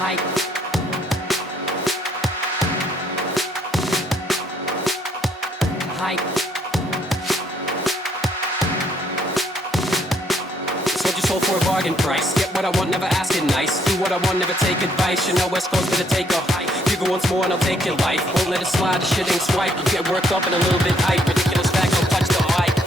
Hype. Hype. Sold your soul for a bargain price. Get what I want, never asking nice. Do what I want, never take advice. You know West Coast gonna take a hike. It once more and I'll take your life. Won't let it slide, the shit ain't swipe. You get worked up and a little bit hype. Ridiculous facts, don't touch the mic.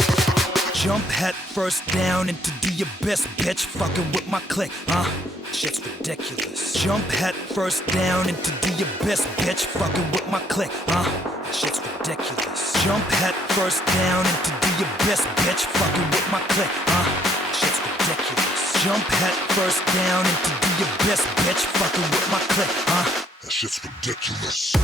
Jump head first down into the abyss, bitch. Fucking with my click, huh? Shit's ridiculous. Jump head first down into the abyss, bitch. Fucking with my click, huh? Shit's ridiculous. Jump head first down into the abyss, bitch. Fucking with my click, huh? Shit's ridiculous. Jump head first down into the abyss, bitch. Fucking with my click, huh? That shit's ridiculous.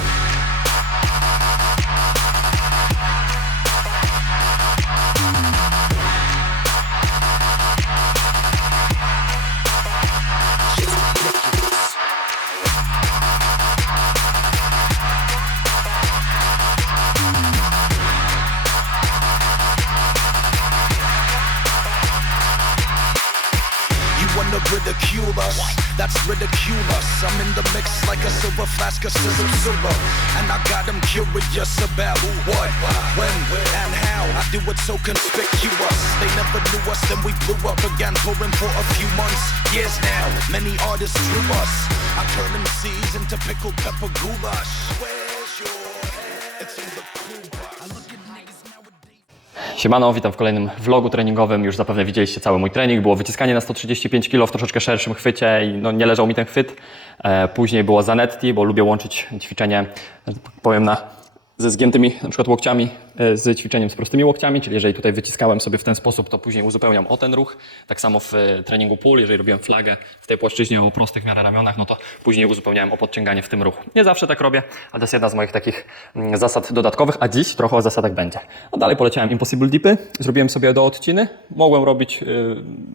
And I got them curious about what, when, and how. I do it so conspicuous. They never knew us, then we blew up again, touring for a few months. Years now, many artists drew us. I turn them seeds into pickled pepper goulash. Where's your head? It's in the cool box. Siemano, witam w kolejnym vlogu treningowym. Już zapewne widzieliście cały mój trening. Było wyciskanie na 135 kg w troszeczkę szerszym chwycie i no, nie leżał mi ten chwyt. E, później było Zanetti, bo lubię łączyć ćwiczenie, tak powiem, na, ze zgiętymi na przykład łokciami z ćwiczeniem z prostymi łokciami, czyli jeżeli tutaj wyciskałem sobie w ten sposób, to później uzupełniam o ten ruch. Tak samo w e, treningu pull, jeżeli robiłem flagę w tej płaszczyźnie o prostych miarę ramionach, no to później uzupełniałem o podciąganie w tym ruchu. Nie zawsze tak robię, ale to jest jedna z moich takich mm, zasad dodatkowych, a dziś trochę o zasadach będzie. No dalej poleciałem Impossible Dipy, zrobiłem sobie do odciny. Mogłem robić y,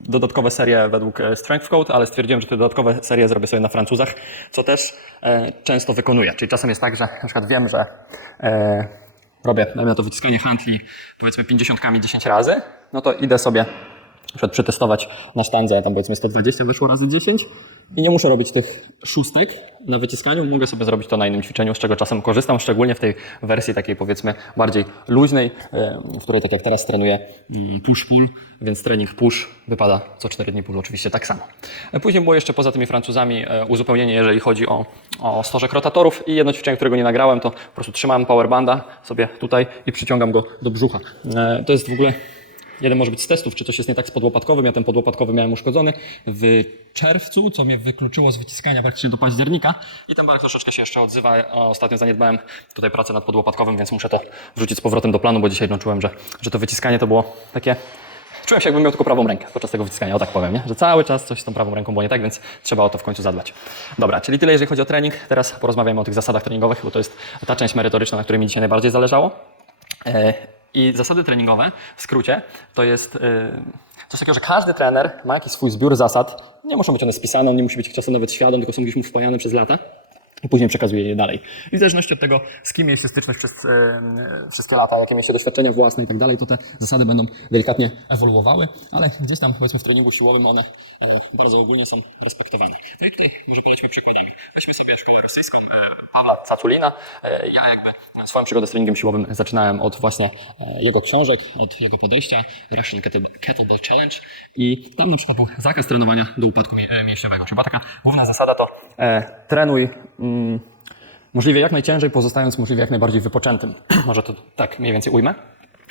dodatkowe serie według e, Strength Code, ale stwierdziłem, że te dodatkowe serie zrobię sobie na Francuzach, co też e, często wykonuję. Czyli czasem jest tak, że na przykład wiem, że e, robię, dajmy na to wyciskanie handli powiedzmy 50 10 razy, no to idę sobie przetestować na sztandze, tam powiedzmy 120 wyszło razy 10 i nie muszę robić tych szóstek na wyciskaniu, mogę sobie zrobić to na innym ćwiczeniu, z czego czasem korzystam, szczególnie w tej wersji takiej powiedzmy bardziej luźnej, w której tak jak teraz trenuję mm, push-pull, więc trening push wypada co 4 dni pull oczywiście tak samo. E, Później było jeszcze poza tymi Francuzami e, uzupełnienie, jeżeli chodzi o, o stożek rotatorów i jedno ćwiczenie, którego nie nagrałem, to po prostu trzymam powerbanda sobie tutaj i przyciągam go do brzucha. E, To jest w ogóle Jeden może być z testów, czy coś jest nie tak z podłopatkowym. Ja ten podłopatkowy miałem uszkodzony w czerwcu, co mnie wykluczyło z wyciskania praktycznie do października. I ten bark troszeczkę się jeszcze odzywa. A ostatnio zaniedbałem tutaj pracę nad podłopatkowym, więc muszę to wrzucić z powrotem do planu, bo dzisiaj no, czułem, że, że to wyciskanie to było takie. Czułem się, jakbym miał tylko prawą rękę podczas tego wyciskania, o tak powiem, nie? że cały czas coś z tą prawą ręką było nie tak, więc trzeba o to w końcu zadbać. Dobra, czyli tyle, jeżeli chodzi o trening. Teraz porozmawiamy o tych zasadach treningowych, bo to jest ta część merytoryczna, na której mi dzisiaj najbardziej zależało. I zasady treningowe, w skrócie, to jest e, coś takiego, że każdy trener ma jakiś swój zbiór zasad. Nie muszą być one spisane, on nie musi być czasem nawet świadom, tylko są gdzieś mu wpajane przez lata. I później przekazuje je dalej. I w zależności od tego, z kim mieliście styczność przez e, wszystkie lata, jakie mieliście doświadczenia własne i tak dalej, to te zasady będą delikatnie ewoluowały, ale gdzieś tam, powiedzmy, w treningu siłowym one e, bardzo ogólnie są respektowane. No i tutaj może polećmy przykładami. Weźmy sobie szkołę rosyjską e, Pawła Caculina. Ja jakby swoją przygodę z treningiem siłowym zaczynałem od właśnie jego książek, od jego podejścia Russian Kettlebell, Challenge i tam na przykład był zakaz trenowania do upadku mi- mięśniowego. Czyli taka główna zasada to trenuj mm, możliwie jak najciężej, pozostając możliwie jak najbardziej wypoczętym. Może to tak mniej więcej ujmę.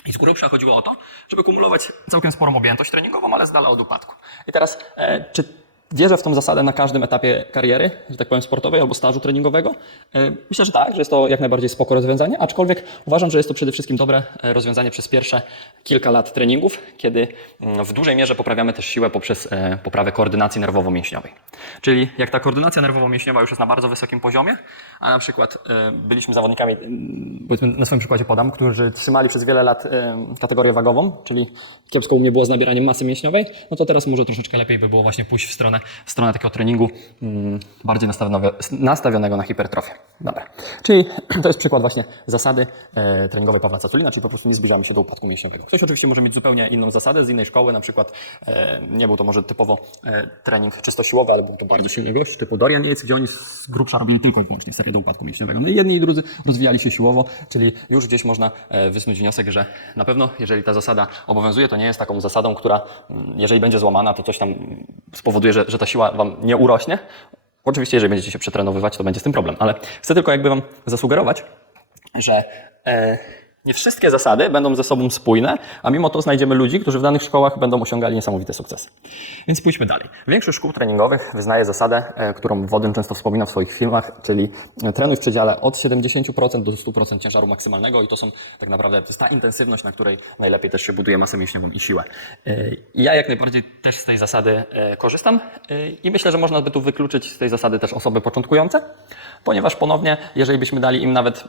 I z grubsza chodziło o to, żeby kumulować całkiem sporą objętość treningową, ale z dala od upadku. I teraz, e, czy wierzę w tą zasadę na każdym etapie kariery, że tak powiem, sportowej albo stażu treningowego? E, myślę, że tak, że jest to jak najbardziej spoko rozwiązanie, aczkolwiek uważam, że jest to przede wszystkim dobre e, rozwiązanie przez pierwsze kilka lat treningów, kiedy mm, w dużej mierze poprawiamy też siłę poprzez e, poprawę koordynacji nerwowo-mięśniowej. Czyli jak ta koordynacja nerwowo-mięśniowa już jest na bardzo wysokim poziomie, a na przykład byliśmy zawodnikami, mm, powiedzmy na swoim przykładzie podam, którzy trzymali przez wiele lat kategorię wagową, czyli kiepsko u mnie było z nabieraniem masy mięśniowej, no to teraz może troszeczkę lepiej by było właśnie pójść w stronę w stronę takiego treningu mm, bardziej nastawionego, na hipertrofię. Dobra. Czyli to jest przykład właśnie zasady e, treningowej Pawła Caculina, czyli po prostu nie zbliżamy się do upadku mięśniowego. Ktoś oczywiście może mieć zupełnie inną zasadę z innej szkoły, na przykład e, nie był to może typowo e, trening czysto siłowy, ale był to bardzo silny gość, typu Dorian Yates, gdzie oni z grubsza robili tylko i wyłącznie serię do upadku mięśniowego. No i jedni i drudzy rozwijali się siłowo, czyli już gdzieś można wysnuć wniosek, że na pewno, jeżeli ta zasada obowiązuje, to nie jest taką zasadą, która, mm, jeżeli będzie złamana, to coś tam spowoduje, że, że ta siła Wam nie urośnie. Oczywiście, jeżeli będziecie się przetrenowywać, to będzie z tym problem, ale chcę tylko jakby Wam zasugerować, że e, nie wszystkie zasady będą ze sobą spójne, a mimo to znajdziemy ludzi, którzy w danych szkołach będą osiągali niesamowite sukcesy. Więc pójdźmy dalej. Większość szkół treningowych wyznaje zasadę, e, którą Wodyn często wspomina w swoich filmach, czyli e, trenuj w przedziale od 70% do 100% ciężaru maksymalnego i to są tak naprawdę to jest ta intensywność, na której najlepiej też się buduje masę mięśniową i siłę. E, i Ja jak najbardziej też z tej zasady e, korzystam e, i myślę, że można by tu wykluczyć z tej zasady też osoby początkujące, ponieważ ponownie, jeżeli byśmy dali im nawet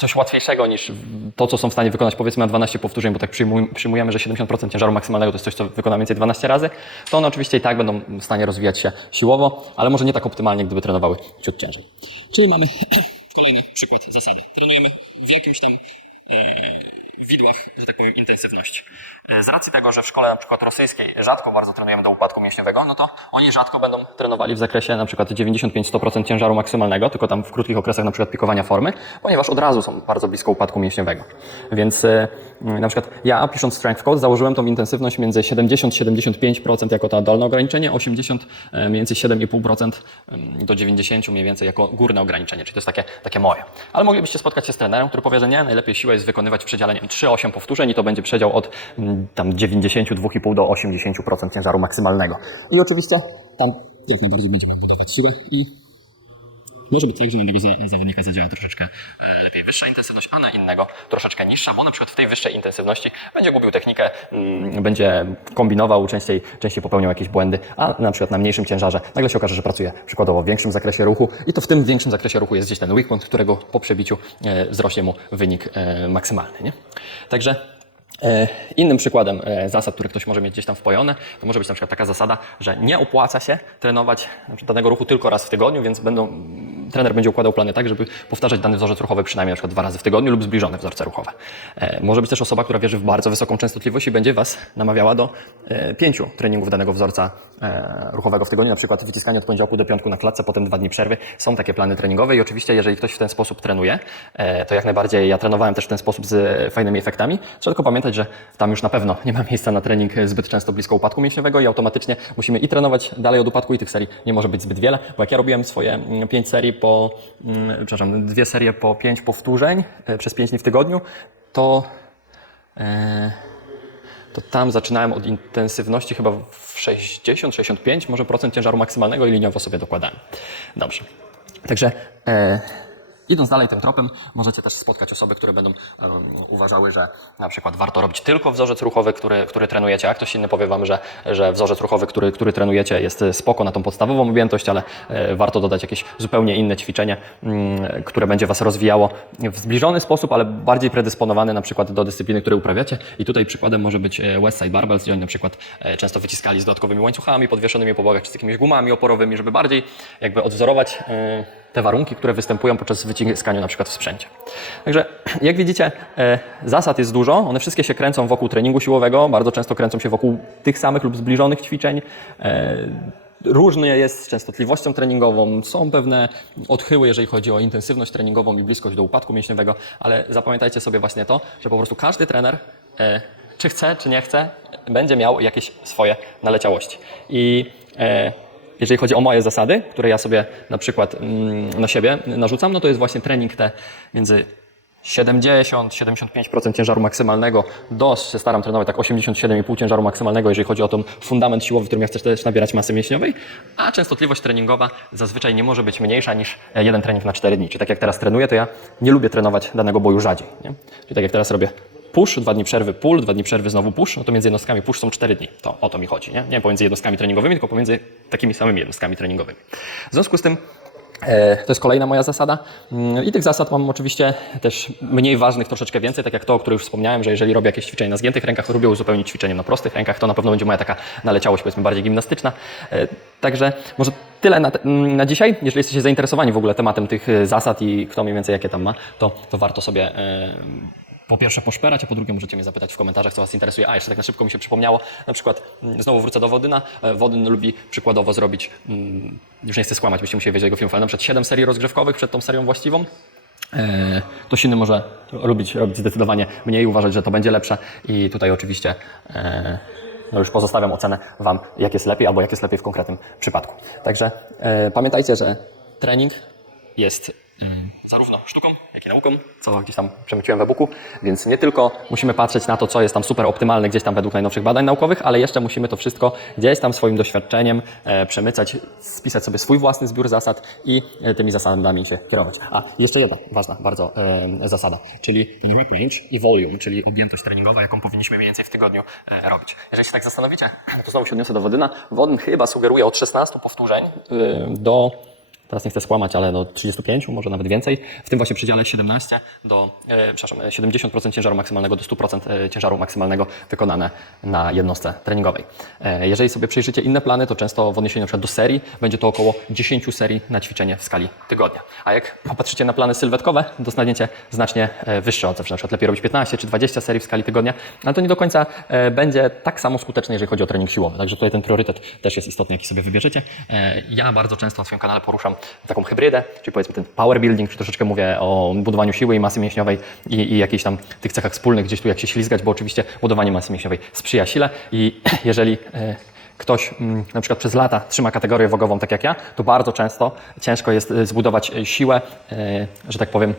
coś łatwiejszego niż to, co są w stanie wykonać powiedzmy na 12 powtórzeń, bo tak przyjmuj- przyjmujemy, że 70% ciężaru maksymalnego to jest coś, co wykona mniej więcej 12 razy, to one oczywiście i tak będą w stanie rozwijać się siłowo, ale może nie tak optymalnie, gdyby trenowały ciut ciężej. Czyli mamy kolejny przykład zasady. Trenujemy w jakimś tam e, widłach, że tak powiem, intensywności. E, Z racji tego, że w szkole na przykład rosyjskiej rzadko bardzo trenujemy do upadku mięśniowego, no to oni rzadko będą trenowali w zakresie na przykład 95-100% ciężaru maksymalnego, tylko tam w krótkich okresach na przykład pikowania formy, ponieważ od razu są bardzo blisko upadku mięśniowego. Więc e, na przykład ja pisząc Strength Code założyłem tą intensywność między 70-75% jako to dolne ograniczenie, 80 e, mniej więcej 7,5% em, do 90 mniej więcej jako górne ograniczenie, czyli to jest takie, takie moje. Ale moglibyście spotkać się z trenerem, który powie, że nie, najlepiej siłę jest wykonywać w przedziale 3-8 powtórzeń i to będzie przedział od mm, tam 92,5 do 80% ciężaru maksymalnego. I oczywiście tam jak najbardziej będziemy budować siłę i może być tak, że na jednego za- zawodnika zadziała troszeczkę e, lepiej wyższa intensywność, a na innego troszeczkę niższa, bo na przykład w tej wyższej intensywności będzie gubił technikę, mm, będzie kombinował, częściej, częściej popełniał jakieś błędy, a na przykład na mniejszym ciężarze nagle się okaże, że pracuje przykładowo w większym zakresie ruchu i to w tym większym zakresie ruchu jest gdzieś ten weak point, którego po przebiciu e, wzrośnie mu wynik e, maksymalny. Nie? Także Innym przykładem e, zasad, które ktoś może mieć gdzieś tam wpojone, to może być na przykład taka zasada, że nie opłaca się trenować danego ruchu tylko raz w tygodniu, więc będą, trener będzie układał plany tak, żeby powtarzać dany wzorzec ruchowy przynajmniej na przykład dwa razy w tygodniu lub zbliżone wzorce ruchowe. E, Może być też osoba, która wierzy w bardzo wysoką częstotliwość i będzie Was namawiała do e, pięciu treningów danego wzorca e, ruchowego w tygodniu, na przykład wyciskanie od poniedziałku do piątku na klatce, potem dwa dni przerwy. Są takie plany treningowe i oczywiście, jeżeli ktoś w ten sposób trenuje, e, to jak najbardziej ja trenowałem też w ten sposób z fajnymi efektami. Trzeba tylko pamiętać, że tam już na pewno nie ma miejsca na trening zbyt często blisko upadku mięśniowego i automatycznie musimy i trenować dalej od upadku i tych serii nie może być zbyt wiele, bo jak ja robiłem swoje mm, pięć serii po, mm, przepraszam, dwie serie po pięć powtórzeń e, przez pięć dni w tygodniu, to e, to tam zaczynałem od intensywności chyba w 60-65 może procent ciężaru maksymalnego i liniowo sobie dokładałem. Dobrze. Także e, idąc dalej tym tropem, możecie też spotkać osoby, które będą em, uważały, że na przykład warto robić tylko wzorzec ruchowy, który, który trenujecie, a ktoś inny powie Wam, że, że wzorzec ruchowy, który, który trenujecie jest spoko na tą podstawową objętość, ale e, warto dodać jakieś zupełnie inne ćwiczenie, mm, które będzie Was rozwijało w zbliżony sposób, ale bardziej predysponowany na przykład do dyscypliny, której uprawiacie. I tutaj przykładem może być e, Westside Barbells, gdzie oni na przykład e, często wyciskali z dodatkowymi łańcuchami podwieszonymi po bokach, czy z jakimiś gumami oporowymi, żeby bardziej jakby odwzorować e, te warunki, które występują podczas wyciskania na przykład w sprzęcie. Także jak widzicie, e, zasad jest dużo, one wszystkie się kręcą wokół treningu siłowego, bardzo często kręcą się wokół tych samych lub zbliżonych ćwiczeń. E, Różnie jest z częstotliwością treningową, są pewne odchyły, jeżeli chodzi o intensywność treningową i bliskość do upadku mięśniowego, ale zapamiętajcie sobie właśnie to, że po prostu każdy trener, e, czy chce, czy nie chce, będzie miał jakieś swoje naleciałości. I jeżeli chodzi o moje zasady, które ja sobie na przykład mm, na siebie narzucam, no to jest właśnie trening te między 70-75% ciężaru maksymalnego do, się staram trenować tak 87,5 ciężaru maksymalnego, jeżeli chodzi o ten fundament siłowy, w którym ja chcę też nabierać masy mięśniowej, a częstotliwość treningowa zazwyczaj nie może być mniejsza niż e, jeden trening na 4 dni. Czyli tak jak teraz trenuję, to ja nie lubię trenować danego boju rzadziej. Nie? Czyli tak jak teraz robię push, dwa dni przerwy pull, dwa dni przerwy znowu push, no to między jednostkami push są 4 dni. To o to mi chodzi, nie? Nie pomiędzy jednostkami treningowymi, tylko pomiędzy takimi samymi jednostkami treningowymi. W związku z tym E, To jest kolejna moja zasada. Mm, I tych zasad mam oczywiście też mniej ważnych troszeczkę więcej, tak jak to, o których już wspomniałem, że jeżeli robię jakieś ćwiczenie na zgiętych rękach, lubię uzupełnić ćwiczeniem na prostych rękach, to na pewno będzie moja taka naleciałość, powiedzmy bardziej gimnastyczna. E, Także może tyle na, mm, na dzisiaj. Jeżeli jesteście zainteresowani w ogóle tematem tych e, zasad i kto mniej więcej jakie tam ma, to, to warto sobie po pierwsze poszperać, a po drugie możecie mnie zapytać w komentarzach, co Was interesuje. A, jeszcze tak na szybko mi się przypomniało, na przykład mm, znowu wrócę do Wodyna. E, Wodyn lubi przykładowo zrobić, mm, już nie chcę skłamać, byście musieli wiedzieć jego film, ale na przykład 7 serii rozgrzewkowych przed tą serią właściwą. E, Ktoś inny może lubić robić zdecydowanie mniej, uważać, że to będzie lepsze i tutaj oczywiście e, no już pozostawiam ocenę Wam, jak jest lepiej albo jak jest lepiej w konkretnym przypadku. Także e, pamiętajcie, że trening jest zarówno sztuką, jak i nauką, co gdzieś tam przemyciłem w e-booku, więc nie tylko musimy patrzeć na to, co jest tam super optymalne gdzieś tam według najnowszych badań naukowych, ale jeszcze musimy to wszystko gdzieś tam swoim doświadczeniem e, przemycać, spisać sobie swój własny zbiór zasad i e, tymi zasadami się kierować. A, jeszcze jedna ważna bardzo e, zasada, czyli ten rep range i volume, czyli objętość treningowa, jaką powinniśmy mniej więcej w tygodniu e, robić. Jeżeli się tak zastanowicie, to znowu się odniosę do Wodyna. Wodyn chyba sugeruje od 16 powtórzeń e, do teraz nie chcę skłamać, ale do 35, może nawet więcej, w tym właśnie przedziale 17 do, e, przepraszam, e, 70% ciężaru maksymalnego do 100% e, ciężaru maksymalnego wykonane na jednostce treningowej. E, jeżeli sobie przejrzycie inne plany, to często w odniesieniu przykład do serii będzie to około 10 serii na ćwiczenie w skali tygodnia. A jak popatrzycie na plany sylwetkowe, dostaniecie znacznie e, wyższe oceny, na przykład lepiej robić 15 czy 20 serii w skali tygodnia, ale to nie do końca e, będzie tak samo skuteczne, jeżeli chodzi o trening siłowy. Także tutaj ten priorytet też jest istotny, jaki sobie wybierzecie. E, Ja bardzo często na swoim kanale poruszam taką hybrydę, czyli powiedzmy ten power building, czyli troszeczkę mówię o budowaniu siły i masy mięśniowej i, i jakichś tam tych cechach wspólnych, gdzieś tu jak się ślizgać, bo oczywiście budowanie masy mięśniowej sprzyja sile i jeżeli e, ktoś mm, na przykład przez lata trzyma kategorię wagową tak jak ja, to bardzo często ciężko jest e, zbudować e, siłę, że tak powiem,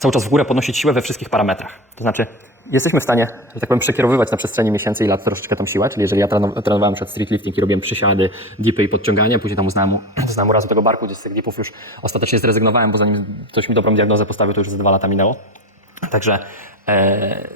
cały czas w górę podnosić siłę we wszystkich parametrach. To znaczy, jesteśmy w stanie, że tak powiem, przekierowywać na przestrzeni miesięcy i lat troszeczkę tą siłę, czyli jeżeli ja trenow- trenowałem przed street lifting i robiłem przysiady, dipy i podciąganie, później tam uznałem, uznałem urazu tego barku, gdzie z tych dipów już ostatecznie zrezygnowałem, bo zanim ktoś mi dobrą diagnozę postawił, to już ze dwa lata minęło. Także e,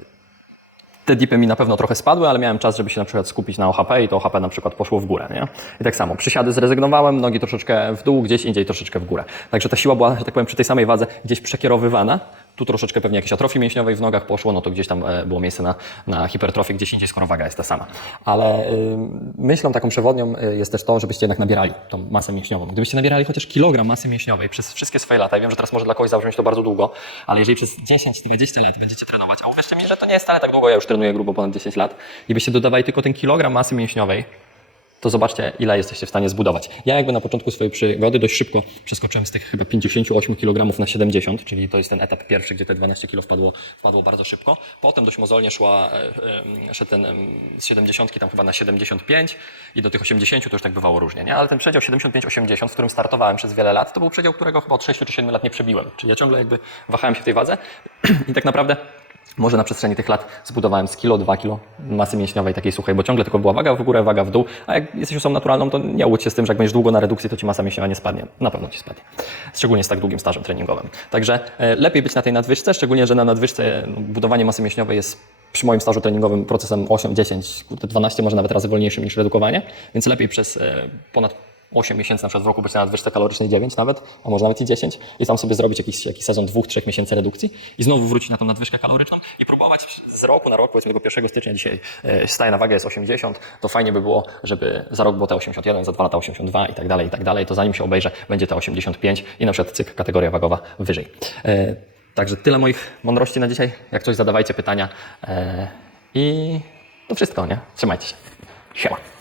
te dipy mi na pewno trochę spadły, ale miałem czas, żeby się na przykład skupić na OHP i to OHP na przykład poszło w górę. Nie? I tak samo, przysiady zrezygnowałem, nogi troszeczkę w dół, gdzieś indziej troszeczkę w górę. Także ta siła była, że tak powiem, przy tej samej wadze gdzieś przekierowywana. Tu troszeczkę pewnie jakieś atrofii mięśniowej w nogach poszło, no to gdzieś tam e, było miejsce na, na hipertrofię, gdzieś indziej, skoro waga jest ta sama. Ale y, myślą taką przewodnią y, jest też to, żebyście jednak nabierali tą masę mięśniową. Gdybyście nabierali chociaż kilogram masy mięśniowej przez wszystkie swoje lata, ja wiem, że teraz może dla kogoś zabrzmieć to bardzo długo, ale jeżeli przez 10-20 lat będziecie trenować, a uwierzcie mi, że to nie jest wcale tak długo, ja już trenuję grubo ponad 10 lat, i byście dodawali tylko ten kilogram masy mięśniowej, to zobaczcie, ile jesteście w stanie zbudować. Ja jakby na początku swojej przygody dość szybko przeskoczyłem z tych chyba 58 kg na 70, czyli to jest ten etap pierwszy, gdzie te 12 kg wpadło, wpadło bardzo szybko. Potem dość mozolnie szła, e, e, szedł ten z 70 tam chyba na 75 i do tych 80 to już tak bywało różnie, nie? Ale ten przedział 75-80, w którym startowałem przez wiele lat, to był przedział, którego chyba od 6 czy 7 lat nie przebiłem. Czyli ja ciągle jakby wahałem się w tej wadze i tak naprawdę może na przestrzeni tych lat zbudowałem z kilo, dwa kilo masy mięśniowej takiej suchej, bo ciągle tylko była waga w górę, waga w dół, a jak jesteś osobą naturalną, to nie łudź się z tym, że jak będziesz długo na redukcji, to ci masa mięśniowa nie spadnie. Na pewno ci spadnie. Szczególnie z tak długim stażem treningowym. Także e, lepiej być na tej nadwyżce, szczególnie, że na nadwyżce no, budowanie masy mięśniowej jest przy moim stażu treningowym procesem 8, 10, kurde, 12, może nawet razy wolniejszym niż redukowanie, więc lepiej przez e, ponad 8 miesięcy na przykład w roku być na nadwyżce kalorycznej 9 nawet, a może nawet i 10 i tam sobie zrobić jakiś, jakiś sezon 2-3 miesięcy redukcji i znowu wrócić na tą nadwyżkę kaloryczną i próbować z roku na rok, powiedzmy tego 1 stycznia dzisiaj e, staję na wagę jest 80, to fajnie by było, żeby za rok było te 81, za dwa lata 82 i tak dalej, i tak dalej, to zanim się obejrzę, będzie te 85 i na przykład cykl kategoria wagowa wyżej. E, Także tyle moich mądrości na dzisiaj. Jak coś zadawajcie pytania e, i to wszystko, nie? Trzymajcie się. Siema.